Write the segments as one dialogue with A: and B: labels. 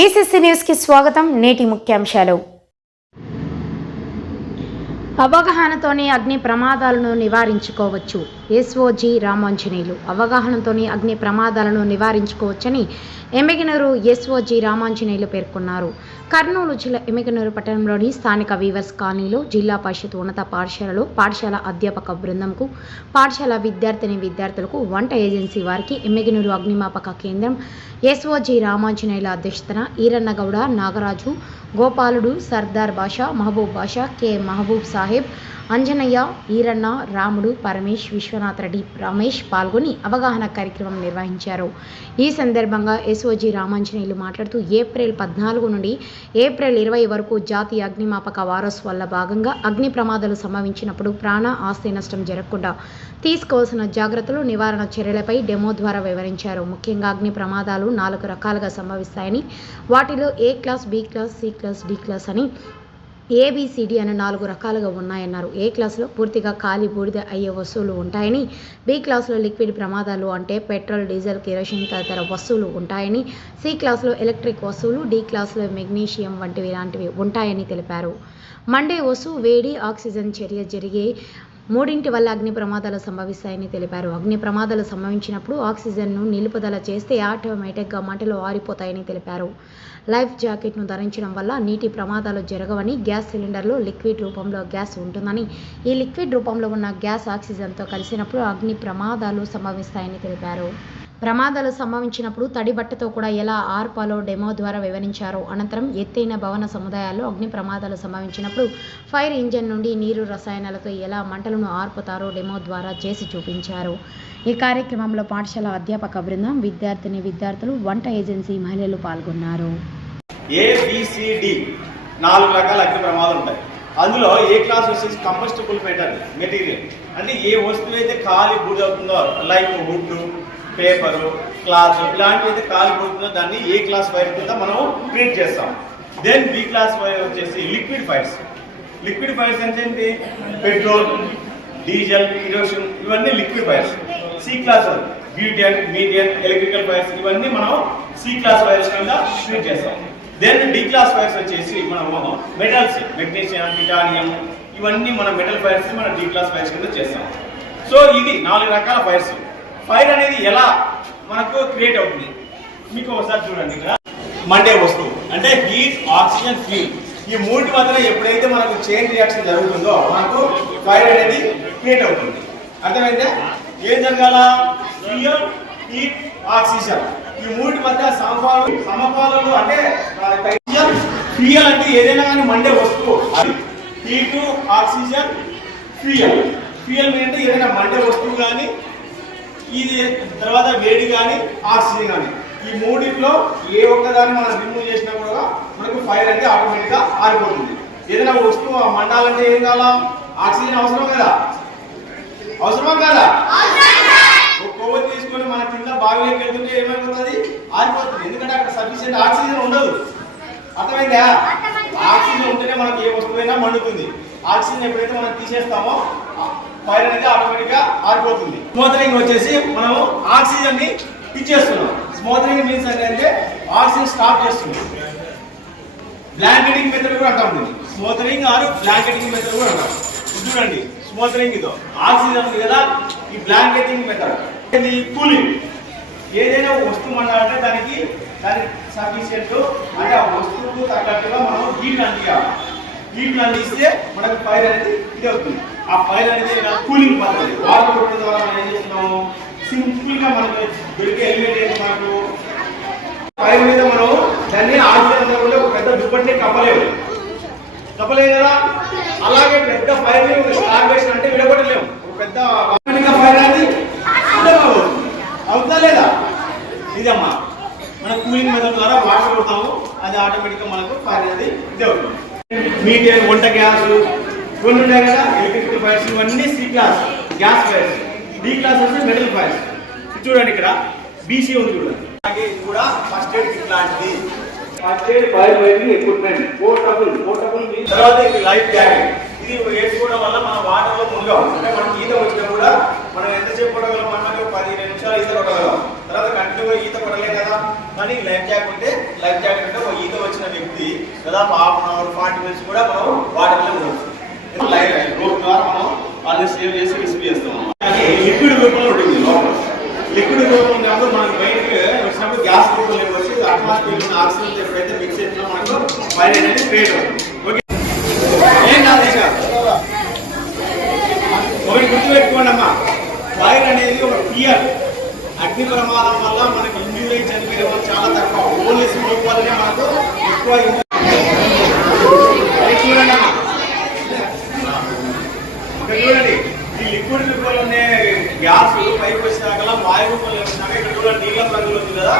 A: BCC న్యూస్కి స్వాగతం. నేటి ముఖ్యాంశాలు. అవగాహనతోనే అగ్ని ప్రమాదాలను నివారించుకోవచ్చు. ఎస్ఓజి రామాంజనేయులు అవగాహనతోనే అగ్ని ప్రమాదాలను నివారించుకోవచ్చని ఎమ్మిగనూరు ఎస్ఓజి రామాంజనేయులు పేర్కొన్నారు. కర్నూలు జిల్లా ఎమ్మిగనూరు పట్టణంలోని స్థానిక వీవర్స్ కాలనీలో జిల్లా పరిషత్ ఉన్నత పాఠశాలలో పాఠశాల అధ్యాపక బృందంకు పాఠశాల విద్యార్థిని విద్యార్థులకు వంట ఏజెన్సీ వారికి ఎమ్మిగనూరు అగ్నిమాపక కేంద్రం ఎస్ఓజి రామాంజనేయుల అధ్యక్షతన ఈరన్నగౌడ నాగరాజు గోపాలుడు సర్దార్ బాషా మహబూబ్ బాషా కె మహబూబ్ సాహెబ్ అంజనయ్య ఈరన్న రాముడు పరమేష్ విశ్వనాథ్ రెడ్డి రమేష్ పాల్గొని అవగాహన కార్యక్రమం నిర్వహించారు. ఈ సందర్భంగా ఎస్ఓజి రామాంజనేయులు మాట్లాడుతూ ఏప్రిల్ పద్నాలుగు నుండి ఏప్రిల్ ఇరవై వరకు జాతీయ అగ్నిమాపక వారోత్సవాల భాగంగా అగ్ని ప్రమాదాలు సంభవించినప్పుడు ప్రాణ ఆస్తి నష్టం జరగకుండా తీసుకోవాల్సిన జాగ్రత్తలు నివారణ చర్యలపై డెమో ద్వారా వివరించారు. ముఖ్యంగా అగ్ని ప్రమాదాలు నాలుగు రకాలుగా సంభవిస్తాయని వాటిలో A class B class C class D class అని ఏబిసిడి అనే నాలుగు రకాలుగా ఉన్నాయన్నారు. ఏ క్లాసులో పూర్తిగా ఖాళీ బూడిద అయ్యే వస్తువులు ఉంటాయని బి క్లాసులో లిక్విడ్ ప్రమాదాలు అంటే పెట్రోల్ డీజిల్ కిరోసిన్ తదితర వస్తువులు ఉంటాయని సి క్లాసులో ఎలక్ట్రిక్ వస్తువులు డి క్లాసులో మెగ్నీషియం వంటివి ఇలాంటివి ఉంటాయని తెలిపారు. మండే వస్తువు వేడి ఆక్సిజన్ చర్య జరిగే మూడింటి వల్ల అగ్ని ప్రమాదాలు సంభవిస్తాయని తెలిపారు. అగ్ని ప్రమాదాలు సంభవించినప్పుడు ఆక్సిజన్ను నిలుపుదల చేస్తే ఆటోమేటిక్గా మంటలు ఆరిపోతాయని తెలిపారు. లైఫ్ జాకెట్ను ధరించడం వల్ల నీటి ప్రమాదాలు జరగవని గ్యాస్ సిలిండర్లో లిక్విడ్ రూపంలో గ్యాస్ ఉంటుందని ఈ లిక్విడ్ రూపంలో ఉన్న గ్యాస్ ఆక్సిజన్తో కలిసినప్పుడు అగ్ని ప్రమాదాలు సంభవిస్తాయని తెలిపారు. ప్రమాదాలు సంభవించినప్పుడు తడి బట్టతో కూడా ఎలా ఆర్పాలో డెమో ద్వారా వివరించారు. అనంతరం ఎత్తైన భవన సముదాయాల్లో అగ్ని ప్రమాదాలు సంభవించినప్పుడు ఫైర్ ఇంజన్ నుండి నీరు రసాయనాలతో ఎలా మంటలను ఆర్పుతారో డెమో ద్వారా చేసి చూపించారు. ఈ కార్యక్రమంలో పాఠశాల అధ్యాపక బృందం విద్యార్థిని విద్యార్థులు వంట ఏజెన్సీ మహిళలు పాల్గొన్నారు.
B: ఏబిసిడి నాలుగు రకాల అగ్ని ప్రమాదాలు ఉంటాయి. అందులో ఏ క్లాస్ వచ్చేసి కంపోస్టబుల్ మెటీరియల్ మెటీరియల్. అంటే ఏ వస్తువు అయితే ఖాళీ బూడి అవుతుందో లైక్ వుడ్ పేపరు క్లాత్ ఇలాంటివి అయితే కాలిపోతుందో దాన్ని ఏ క్లాస్ వైర్ కింద మనం ట్రీట్ చేస్తాం. దెన్ బి క్లాస్ వైర్ వచ్చేసి లిక్విడ్ ఫైర్స్. లిక్విడ్ ఫైర్స్ అంటే ఏంటి? పెట్రోల్ డీజిల్ ఇరోషన్ ఇవన్నీ liquid fires. C class butane methane electrical fires ఇవన్నీ మనం సి క్లాస్ వైర్స్ కింద ట్రీట్ చేస్తాం. దెన్ డి క్లాస్ ఫైర్స్ వచ్చేసి మనము మెటల్స్ మెగ్నీషియం టిటానియం ఇవన్నీ మన మెటల్ ఫైర్స్ మనం డి క్లాస్ ఫైర్స్ కింద చేస్తాం. సో ఇది నాలుగు రకాల ఫైర్స్. ఫైర్ అనేది ఎలా మనకు క్రియేట్ అవుతుంది? మీకు ఒకసారి చూడండి ఇక్కడ. మండే వస్తువు. అంటే హీట్ ఆక్సిజన్ ఫ్యూల్ ఈ మూటి మధ్యన ఎప్పుడైతే మనకు చైన్ రియాక్షన్ జరుగుతుందో మనకు ఫైర్ అనేది క్రియేట్ అవుతుంది. అర్థమైతే ఏం జరగాల? Fuel heat oxygen. ఈ మూటి మధ్య సమపాలు సమపాలలు అంటే ఫ్యూయల్ అంటే ఏదైనా కానీ మండే వస్తువు. అది హీట్ ఆక్సిజన్ ఫ్యూయల్. ఫ్యూయల్ అంటే ఏదైనా మండే వస్తువు కానీ ఇది తర్వాత వేడి కానీ ఆక్సిజన్ కానీ ఈ మూడిట్లో ఏ ఒక్కదాన్ని మనం రిమూవ్ చేసినా కూడా మనకు ఫైర్ అనేది ఆటోమేటిక్గా ఆరిపోతుంది. ఏదైనా వస్తువు మండాలంటే ఏం కావాలా? ఆక్సిజన్ అవసరం కదా? అవసరమా కదా? ఒక కొవ్వు తీసుకొని మన కింద బావిలోకి వెళ్తుంటే ఏమైపోతుంది? ఆరిపోతుంది. ఎందుకంటే అక్కడ సఫిషియెంట్ ఆక్సిజన్ ఉండదు. అర్థమైందా. ఆక్సిజన్ ఉంటేనే మనకి ఏ వస్తువైనా మండుతుంది. ఆక్సిజన్ ఎప్పుడైతే మనం తీసేస్తామో ఫైర్ అనేది ఆటోమేటిక్గా ఆరిపోతుంది. స్మోతరింగ్ వచ్చేసి మనము ఆక్సిజన్ని ఇచ్చేస్తున్నాం స్మోతరింగ్ మీన్స్ అంటే ఆక్సిజన్ స్టాప్ చేస్తుంది. బ్లాంకెటింగ్ మెథడ్ కూడా అంటాం దీన్ని స్మోతరింగ్ ఆరు బ్లాంకెటింగ్ మెథడ్ కూడా అంటాం చూడండి స్మోతరింగ్ ఇదో. ఆక్సిజన్ ఉంది కదా ఈ బ్లాంకెటింగ్ మెథడ్ ఇది కూలింగ్ ఏదైనా వస్తువు అంటే దానికి దానికి సఫిషియంట్ అంటే ఆ వస్తువుకు తగ్గట్టుగా మనం హీట్ అందియాలి. హీట్ అందిస్తే మనకు ఫైర్ అనేది ఇది అవుతుంది. ఆ ఫైర్ అనేది కూలింగ్ పద్ధతి. వాటర్ కొట్టడం ద్వారా మనం ఏం చేస్తున్నాము? సింపుల్గా మనకు దొరికే ఎలిమెంట్ ఏంటి మనకు ఫైర్ మీద మనం దాన్ని ఆక్సిజన్ ఒక పెద్ద దుప్పటిని కప్పలేము. కప్పలేము కదా? అలాగే పెద్ద ఫైర్ని ఒక స్టార్ వేసిన అంటే విడగొట్టలేము. ఒక పెద్ద ఫైర్ అనేది అవుతుందా లేదా? ఇదమ్మా. మన కూలింగ్ మెథడ్ ద్వారా వాటర్ కొడతాము. అది ఆటోమేటిక్గా మనకు ఫైర్ అనేది ఇదే అవుతుంది మీథేన్ వంట గ్యాస్ ఇవన్నీ ఉన్నాయి కదా ఎలక్ట్రికల్ ఫైర్స్ ఇవన్నీ C class gas fires D class వచ్చి మెటల్ ఫైర్స్ చూడండి ఇక్కడ బీసీ ఉంది చూడండి. అలాగే ఇది కూడా ఫస్ట్ ఎయిడ్ కిట్ లాంటిది. First aid fire fighting equipment portable portable తర్వాత ఇది లైఫ్ జాకెట్ ఇది వేసుకోవడం వల్ల మన వాటర్లో మునగం అంటే మనకి ఈత వచ్చినా కూడా మనం ఎంతసేపు కొట్టగలం అన్నది ఒక పదిహేను నిమిషాలు ఈత కొట్టగలం. తర్వాత కంటిన్యూగా ఈత కొట్టలేం కదా? కానీ లైఫ్ జాకెట్ ఉంటే లైఫ్ జాకెట్ అంటే ఒక ఈత వచ్చిన వ్యక్తి దాదాపు half an hour forty minutes కూడా మనం వాటర్లో ఉండొచ్చు లైవ్ రోడ్ ద్వారా మనం వాళ్ళని సేవ్ చేసి రిసీవ్ చేస్తాం లిక్విడ్ రూపంలో ఉంటుంది లోపల లిక్విడ్ రూపం ఉన్నప్పుడు మనకి బయటకి వచ్చినప్పుడు గ్యాస్ రూపంలో వచ్చి అట్మాస్ఫియర్ ఉన్న ఆక్సిజన్ ఎప్పుడైతే మిక్స్ అయినా మనకు ఫైర్ అనేది క్రియేట్ అవుతుంది ఓకే ఏం కాదు ఏం కాదు ఒకటి గుర్తుపెట్టుకోండి అమ్మా ఫైర్ అనేది ఒక ఫియర్ అగ్ని ప్రమాదం వల్ల మనకి ఇంజూరీ అయి చనిపోయే వాళ్ళు చాలా తక్కువ ఓన్లీ స్మోక్ వల్లనే మనకు ఎక్కువ చూడండి అమ్మా ఇక్కడ చూడండి ఈ లిక్విడ్ రూపంలో ఉండే గ్యాస్ పైకి వచ్చినాక వాయు రూపంలో వచ్చినాక ఇక్కడ చూడండి నీళ్ళ రంగులు ఉంది కదా.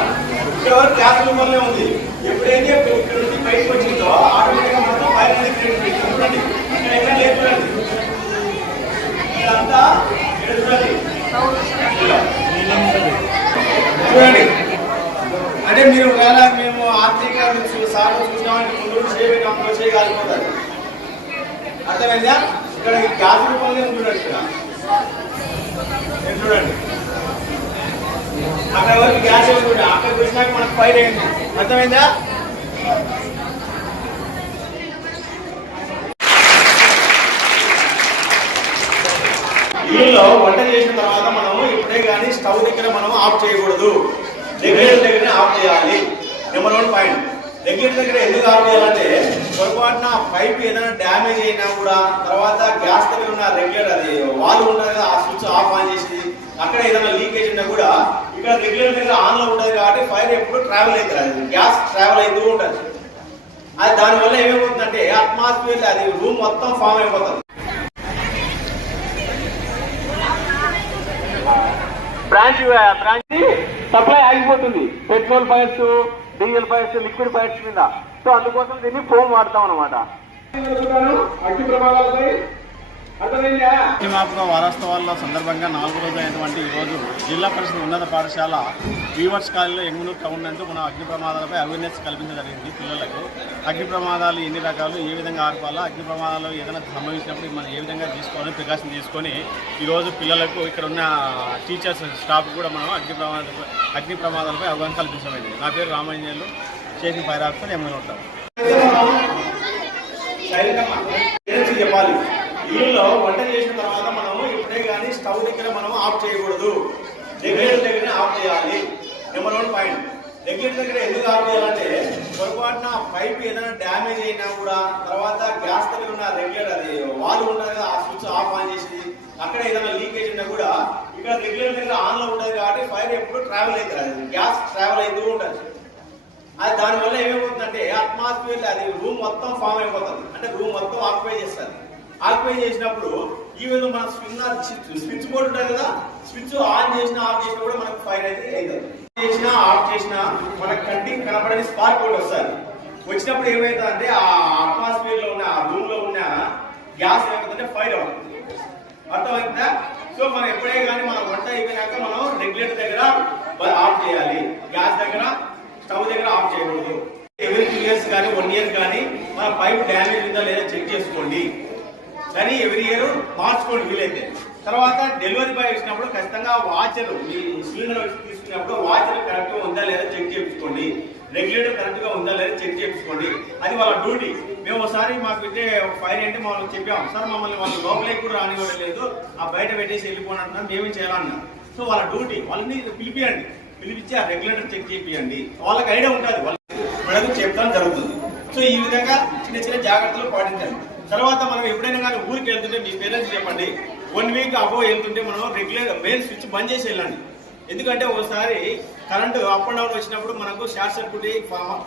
B: ఇక్కడ వరకు గ్యాస్ రూపంలో ఉంది. ఎప్పుడైతే ఇక్కడ నుంచి పైకి వచ్చిందో ఆటోమేటిక్గా మొత్తం ఫైర్ అనేది చూడండి ఇక్కడ ఎక్కడ లేదు చూడండి. ఇదంతా ఇక్కడ చూడండి. చూడండి. అంటే మీరు ఒకవేళ మేము ఆర్థిక సార్లు చూసినామంటే ముందు చేయబెట్టాము చేయగలిగిపోతారు అర్థమైందా? ఇక్కడ గ్యాస్ రూపంలో చూడండి ఇక్కడ. చూడండి. అక్కడ వరకు గ్యాస్ ఇవ్వకుండా అక్కడ చూసినాక మనకు ఫైర్ అయింది. అర్థమైందా? ఇల్లులో వంట చేసిన తర్వాత మనం ఇప్పుడే కానీ స్టవ్ దగ్గర మనం ఆఫ్ చేయకూడదు. దగ్గర దగ్గర ఆఫ్ చేయాలి. Number one point. రెగ్యులేటర్ దగ్గర ఎందుకు ఆపేయాలంటే పొరపాటున పైప్ ఏదైనా డ్యామేజ్ అయినా కూడా తర్వాత గ్యాస్ దగ్గర ఉన్న రెగ్యులేటర్ అది వాల్ ఉంటుంది కదా ఆ స్విచ్ ఆఫ్ ఆన్ చేసి అక్కడ ఏదైనా లీకేజ్ ఉన్నా కూడా ఇక్కడ రెగ్యులేటర్ దగ్గర ఆన్లో ఉంటుంది కాబట్టి ఫైర్ ఎప్పుడు ట్రావెల్ అవుతుంది అది. గ్యాస్ ట్రావెల్ అవుతూ ఉంటుంది. అది దానివల్ల ఏమైపోతుందంటే అట్మాస్ఫియర్ అది రూమ్ మొత్తం ఫామ్ అయిపోతుంది.
C: బ్రాంచ్ బ్రాంచ్ సప్లై ఆగిపోతుంది. Petrol fires diesel fires liquid fires మీద సో అందుకోసం దీన్ని ఫోమ్ వాడతాం అనమాట అగ్ని ప్రమాదాలపై అర్థమైందా?
B: అగ్నిమాపక వారోత్సవాల సందర్భంగా నాలుగు రోజు అయినటువంటి ఈరోజు జిల్లా పరిషత్ ఉన్నత పాఠశాల వీవర్స్ కాలేజీలో ఎంగునూరు టౌన్ నందు మనం అగ్ని ప్రమాదాలపై అవేర్నెస్ కల్పించడం జరిగింది పిల్లలకు. అగ్ని ప్రమాదాలు ఎన్ని రకాలు ఏ విధంగా ఆర్పాలా అగ్ని ప్రమాదాలు ఏదైనా సంభవించినప్పుడు మనం ఏ విధంగా తీసుకోవాలి ప్రికాషన్ తీసుకొని ఈరోజు పిల్లలకు ఇక్కడ ఉన్న టీచర్స్ స్టాఫ్ కూడా మనం అగ్ని ప్రమాద అగ్ని ప్రమాదాలపై అవగాహన కల్పించమైంది నా పేరు రామాంజనేయులు. చేసిన ఫైర్ ఆఫీసర్ ఉంటారు చెప్పాలి? ఇల్లులో వంట చేసిన తర్వాత మనం ఇప్పుడే కానీ స్టవ్ దగ్గర మనం ఆఫ్ చేయకూడదు. రెగ్యులేటర్ దగ్గర ఆఫ్ చేయాలి. నెంబర్ వన్ పాయింట్ రెగ్యులేటర్ దగ్గర ఎందుకు ఆఫ్ చేయాలంటే పొరపాటున పైప్ ఏదైనా డ్యామేజ్ అయినా కూడా తర్వాత గ్యాస్ దగ్గర ఉన్న రెగ్యులేటర్ అది వాల్ ఉంటుంది కదా ఆ స్విచ్ ఆఫ్ ఆన్ చేసి అక్కడ ఏదైనా లీకేజ్ ఉన్నా కూడా ఇక్కడ రెగ్యులేటర్ దగ్గర ఆన్లో ఉంటుంది కాబట్టి ఫైర్ ఎప్పుడు ట్రావెల్ అవుతుంది అది గ్యాస్ ట్రావెల్ అవుతూ ఉంటుంది అది దానివల్ల ఏమైపోతుందంటే అట్మాస్ఫియర్ అది రూమ్ మొత్తం ఫామ్ అయిపోతుంది. అంటే రూమ్ మొత్తం ఆక్యుపై చేస్తుంది. ఆక్యుపై చేసినప్పుడు ఈ విధంగా మన స్విచ్ స్విచ్ బోర్డు ఉంటుంది కదా స్విచ్ ఆన్ చేసినా ఆఫ్ చేసినా కూడా మనకు ఫైర్ అయితే అవుతుంది చేసినా ఆఫ్ చేసినా మన కంటికి కనపడని స్పార్క్ కూడా వస్తుంది. వచ్చినప్పుడు ఏమైతుందంటే ఆ అట్మాస్ఫియర్లో ఉన్న ఆ రూమ్లో ఉన్న గ్యాస్ ఏమవుతుందంటే ఫైర్ అవుతుంది. అర్థమైందా? సో మనం ఎప్పుడే కానీ మనం వంట అయిపోయినాక మనం రెగ్యులేటర్ దగ్గర ఆ ఆఫ్ చేయాలి గ్యాస్ దగ్గర స్టవ్ దగ్గర ఆఫ్ చేయకూడదు ఎవరి టూ ఇయర్స్ కానీ వన్ ఇయర్ కానీ మన పైప్ డ్యామేజ్ ఉందా లేదా చెక్ చేసుకోండి కానీ ఎవరి ఇయర్ మార్చుకోండి వీలైతే తర్వాత డెలివరీ బాయ్ ఇచ్చినప్పుడు ఖచ్చితంగా వాచర్ మీ సిలిండర్ వచ్చి తీసుకున్నప్పుడు వాచర్ కరెక్ట్గా ఉందా లేదా చెక్ చేయించుకోండి. రెగ్యులేటర్ కరెక్ట్గా ఉందా లేదా చెక్ చేయించుకోండి. అది వాళ్ళ డ్యూటీ మేము ఒకసారి మాకు అయితే ఫైర్ అంటే మమ్మల్ని చెప్పాం సార్ మమ్మల్ని వాళ్ళు లోపలికి కూడా రానివ్వడం లేదు ఆ బయట పెట్టేసి వెళ్ళిపోండి మేమే మేమేం చేయాలన్నా సో వాళ్ళ డ్యూటీ వాళ్ళని పిలిపియండి. పిలిపించి ఆ రెగ్యులేటర్ చెక్ చేయించండి. వాళ్ళకి ఐడియా ఉంటుంది. వాళ్ళకి మనకు చెప్పడం జరుగుతుంది. సో ఈ విధంగా చిన్న చిన్న జాగ్రత్తలు పాటించండి తర్వాత మనం ఎప్పుడైనా కానీ ఊరికి వెళ్తుంటే మీ పేరెంట్స్ చెప్పండి. వన్ వీక్ అబో వెళ్తుంటే మనం రెగ్యులర్ మెయిన్ స్విచ్ బంద్ చేసి వెళ్ళండి. ఎందుకంటే ఒకసారి కరెంటు అప్ అండ్ డౌన్ వచ్చినప్పుడు మనకు షార్ట్ సర్క్యూట్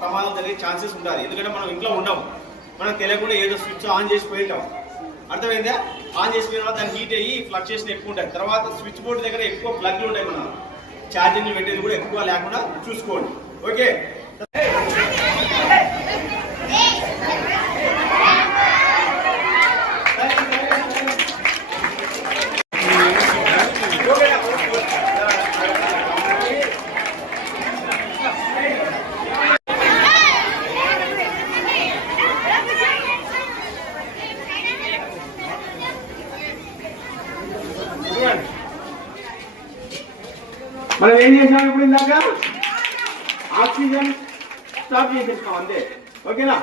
B: ప్రమాదం జరిగే ఛాన్సెస్ ఉంటుంది ఎందుకంటే మనం ఇంట్లో ఉండము. మనకు తెలియకుండా ఏదో స్విచ్ ఆన్ చేసి పోయింటాం అర్థమైందా? ఆన్ చేసిన తర్వాత దాని హీట్ అయ్యి ఫ్లక్చుయేషన్ ఎక్కువ ఉంటుంది తర్వాత స్విచ్ బోర్డు దగ్గర ఎక్కువ ప్లగ్లు ఉంటాయి మనం ఛార్జింగ్లు పెట్టేది కూడా ఎక్కువ లేకుండా చూసుకోండి. ఓకే
C: మనం ఏం చేసాం ఇప్పుడు ఇందాక?
B: ఆక్సిజన్ స్టాప్ చేసేసినాం అంతే. ఓకేనా?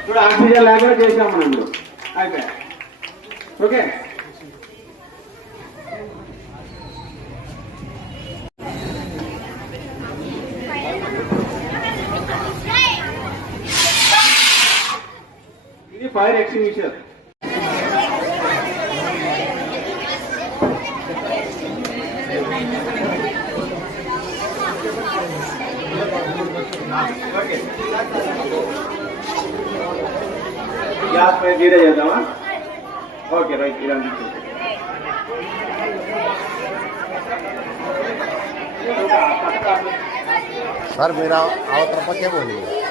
B: ఇప్పుడు ఆక్సిజన్ లేకుండా చేసాం మనం ఇప్పుడు. అయిపోయా ఓకే? फायर एक्सटिंग्विशर जाता ओके राइट
D: सर मेरा आवतरपा
B: तो क्या बोलिए।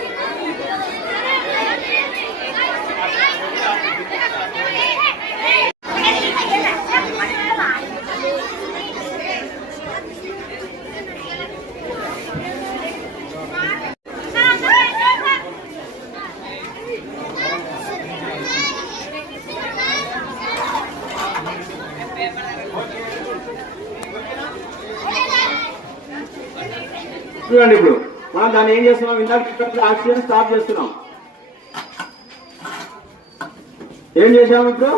B: దాన్ని ఏం చేస్తున్నాం ఇందాక చెప్పినట్లు ఆక్సిజన్ స్టాప్ చేస్తున్నాం. ఏం చేసాము ఇప్పుడు?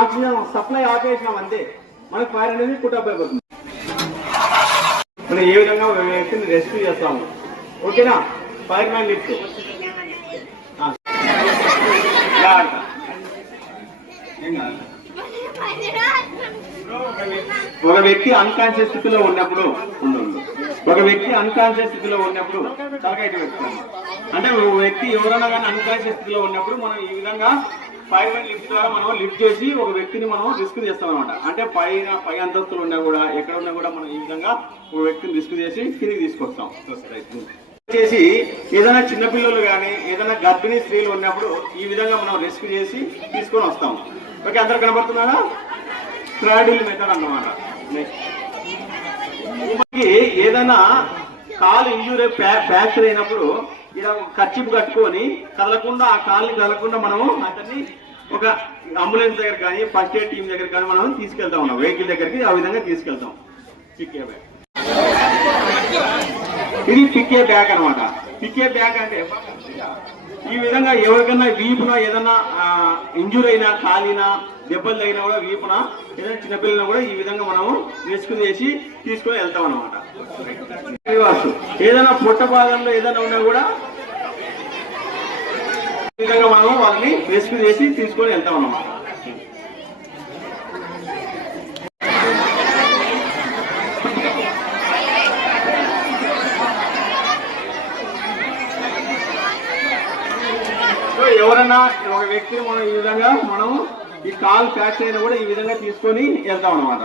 B: ఆక్సిజన్ సప్లై ఆపేసినాం అంతే. మనకి ఫైర్ అనేది పుట్టప్ అయిపోతుంది మనం ఏ విధంగా వ్యక్తిని రెస్క్యూ చేస్తాము? ఓకేనా? Fire man lift. ఒక వ్యక్తి అన్కాన్షియస్ స్థితిలో ఉన్నప్పుడు. ఒక వ్యక్తి అన్కాన్షియస్ స్థితిలో ఉన్నప్పుడు తలకాయ ఇటు పెట్టుకోండి. అంటే ఒక వ్యక్తి ఎవరైనా కానీ అన్కాన్షియస్ స్థితిలో ఉన్నప్పుడు మనం ఈ విధంగా ఫైవ్ లిఫ్ట్ ద్వారా మనం లిఫ్ట్ చేసి ఒక వ్యక్తిని మనం రిస్క్ చేస్తాం అనమాట అంటే పైన పై అంతస్తులు ఉన్నా కూడా ఎక్కడ ఉన్నా కూడా మనం ఈ విధంగా ఒక వ్యక్తిని రిస్క్ చేసి కిందికి తీసుకొస్తాం. చేసి ఏదైనా చిన్నపిల్లలు కానీ ఏదైనా గర్భిణీ స్త్రీలు ఉన్నప్పుడు ఈ విధంగా మనం రిస్క్ చేసి తీసుకొని వస్తాం. ఓకే అందరు కనబడుతున్నారా? ట్రాడిల్ మెథడ్ అన్నమాట. నెక్స్ట్ ఏదైనా కాలు ఇంజూర్ ఫ్రాక్చర్ అయినప్పుడు ఇలా ఖర్చిపు కట్టుకొని కదలకుండా ఆ కాలుని కదలకుండా మనము అతన్ని ఒక అంబులెన్స్ దగ్గర కానీ ఫస్ట్ ఎయిడ్ టీం దగ్గర కానీ మనం తీసుకెళ్తాం ఉన్నాం. వెహికల్ దగ్గరికి ఆ విధంగా తీసుకెళ్తాం. పిక్కే బ్యాగ్ ఇది పిక్కే బ్యాగ్ అన్నమాట. పిక్కే బ్యాగ్ అంటే ఈ విధంగా ఎవరికైనా వీపున ఏదైనా ఇంజూర్ అయినా కాలినా దెబ్బలు తగినా కూడా వీపున ఏదైనా చిన్నపిల్లలను కూడా ఈ విధంగా మనము రెస్క్యూ చేసి తీసుకుని వెళ్తాం అనమాట ఏదైనా పొట్ట భాగంలో ఏదైనా ఉన్నా కూడా విధంగా మనం వాళ్ళని రెస్క్యూ చేసి తీసుకొని వెళ్తాం అన్నమాట సో ఒక వ్యక్తిని మనం ఈ విధంగా మనం ఈ కాల్ ఫ్రాక్చర్ అయినా కూడా ఈ విధంగా తీసుకొని వెళ్తాం అనమాట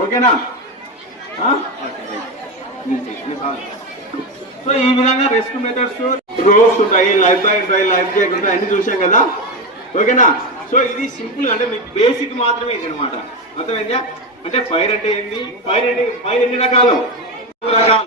B: ఓకేనా? ఓకే సో ఈ విధంగా రెస్క్యూ మెథడ్స్ రోస్ ఉంటాయి లైఫ్ బాయ్ ఉంటాయి లైఫ్ జాకెట్ ఉంటాయి అన్ని చూసాం కదా? ఓకేనా? సో ఇది సింపుల్ అంటే మీకు బేసిక్ మాత్రమే ఇది అనమాట అర్థమైందా? అంటే ఫైర్ అంటే ఏంటి ఫైర్ అంటే ఫైర్ ఎన్ని రకాలు రకాలు?